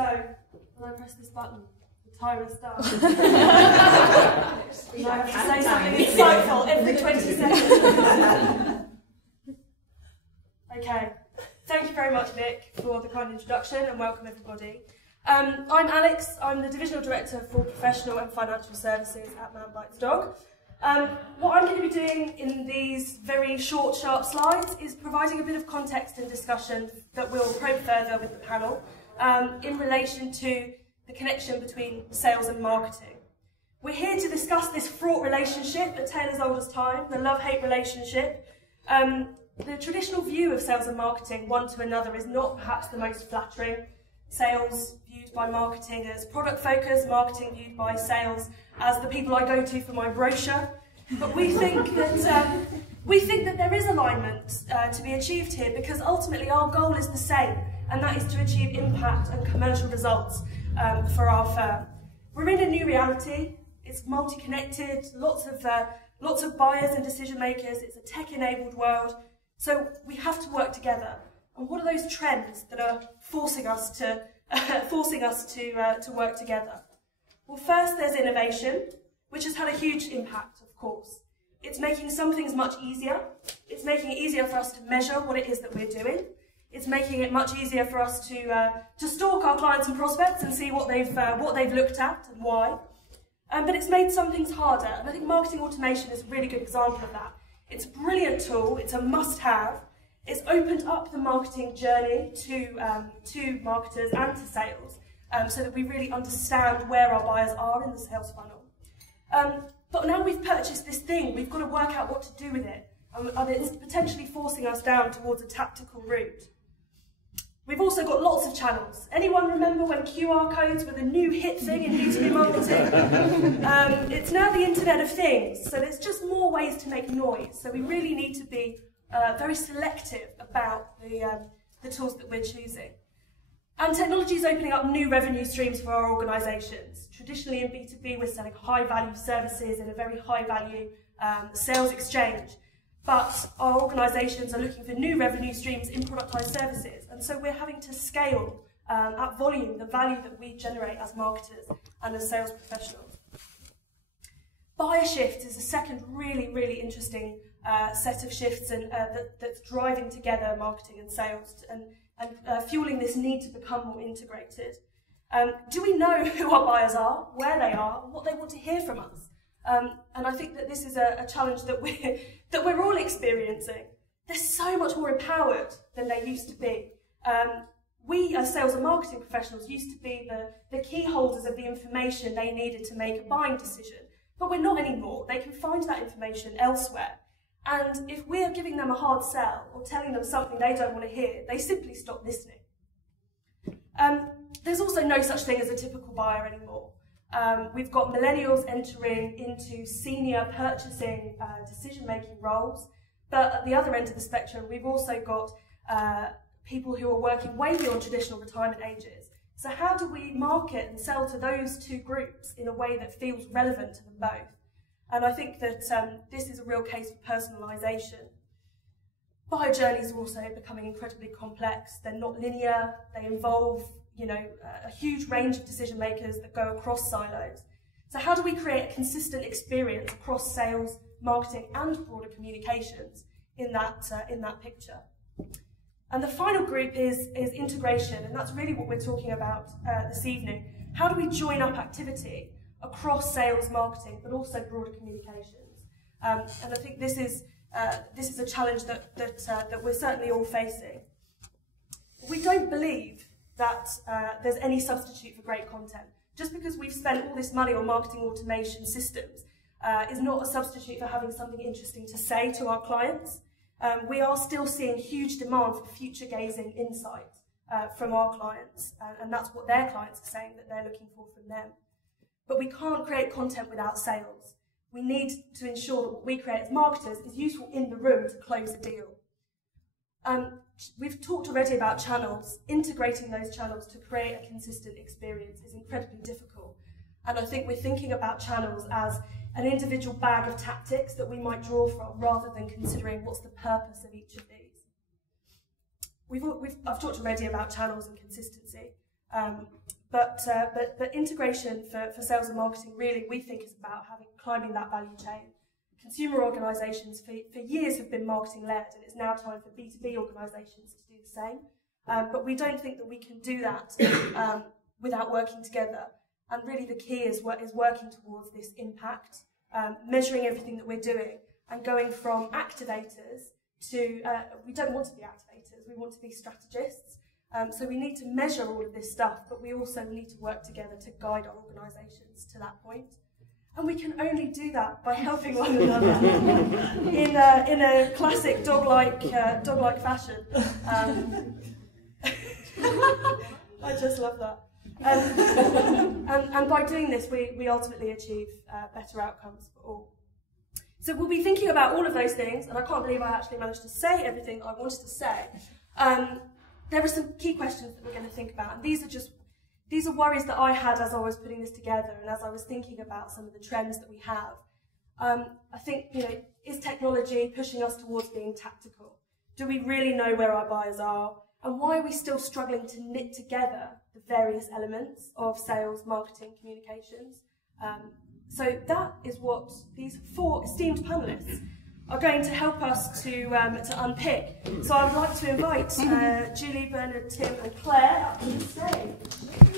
So, when I press this button, the timer starts. And I have to say something insightful every 20 seconds. Okay, thank you very much, Nick, for the kind introduction, and welcome everybody. I'm Alex. I'm the Divisional Director for Professional and Financial Services at Man Bites Dog. What I'm going to be doing in these very short, sharp slides is providing a bit of context and discussion that we'll probe further with the panel in relation to the connection between sales and marketing. We're here to discuss this fraught relationship, a tale as old as time, the love-hate relationship. The traditional view of sales and marketing, one to another, is not perhaps the most flattering. Sales viewed by marketing as product focused, marketing viewed by sales as the people I go to for my brochure. But we think that there is alignment to be achieved here, because ultimately our goal is the same, and that is to achieve impact and commercial results for our firm. We're in a new reality. It's multi-connected, lots of buyers and decision makers. It's a tech-enabled world. So we have to work together. And what are those trends that are forcing us to work together? Well, first there's innovation, which has had a huge impact, of course. It's making some things much easier. It's making it easier for us to measure what it is that we're doing. It's making it much easier for us to stalk our clients and prospects and see what they've looked at and why. But it's made some things harder, and I think marketing automation is a really good example of that. It's a brilliant tool. It's a must-have. It's opened up the marketing journey to marketers and to sales, so that we really understand where our buyers are in the sales funnel. But now we've purchased this thing, we've got to work out what to do with it, and it's potentially forcing us down towards a tactical route. We've also got lots of channels. Anyone remember when QR codes were the new hit thing in B2B marketing? It's now the Internet of Things, so there's just more ways to make noise. So we really need to be very selective about the tools that we're choosing. And technology is opening up new revenue streams for our organisations. Traditionally in B2B, we're selling high-value services in a very high-value sales exchange. But our organisations are looking for new revenue streams in productised services. And so we're having to scale at volume the value that we generate as marketers and as sales professionals. Buyer shift is a second really, really interesting set of shifts that's driving together marketing and sales and fueling this need to become more integrated. Do we know who our buyers are, where they are, what they want to hear from us? And I think that this is a challenge that we're all experiencing. They're so much more empowered than they used to be. We, as sales and marketing professionals, used to be the key holders of the information they needed to make a buying decision. But we're not anymore. They can find that information elsewhere. And if we're giving them a hard sell or telling them something they don't want to hear, they simply stop listening. There's also no such thing as a typical buyer anymore. We've got millennials entering into senior purchasing decision-making roles, but at the other end of the spectrum, we've also got people who are working way beyond traditional retirement ages. So how do we market and sell to those two groups in a way that feels relevant to them both? And I think that this is a real case for personalisation. Buyer journeys are also becoming incredibly complex. They're not linear. They involve, a huge range of decision makers that go across silos. So how do we create a consistent experience across sales, marketing, and broader communications in that picture? And the final group is integration, and that's really what we're talking about this evening. How do we join up activity across sales, marketing, but also broader communications? And I think this is a challenge that we're certainly all facing. We don't believe that there's any substitute for great content. Just because we've spent all this money on marketing automation systems is not a substitute for having something interesting to say to our clients. We are still seeing huge demand for future-gazing insight from our clients, and that's what their clients are saying that they're looking for from them. But we can't create content without sales. We need to ensure that what we create as marketers is useful in the room to close a deal. We've talked already about channels. Integrating those channels to create a consistent experience is incredibly difficult. And I think we're thinking about channels as an individual bag of tactics that we might draw from, rather than considering what's the purpose of each of these. I've talked already about channels and consistency. But integration for sales and marketing really, we think, is about climbing that value chain. Consumer organisations for years have been marketing-led, and it's now time for B2B organisations to do the same. But we don't think that we can do that without working together. And really the key is working towards this impact, measuring everything that we're doing, and going from activators to, we don't want to be activators, we want to be strategists. So we need to measure all of this stuff, but we also need to work together to guide our organisations to that point. And we can only do that by helping one another in a classic dog-like fashion. I just love that. And by doing this, we ultimately achieve better outcomes for all. So we'll be thinking about all of those things, and I can't believe I actually managed to say everything I wanted to say. There are some key questions that we're going to think about, and these are worries that I had as I was putting this together and as I was thinking about some of the trends that we have. I think, is technology pushing us towards being tactical? Do we really know where our buyers are? And why are we still struggling to knit together the various elements of sales, marketing, communications? So that is what these 4 esteemed panellists are going to help us to unpick. So I would like to invite Julie, Bernard, Tim and Claire up to the stage.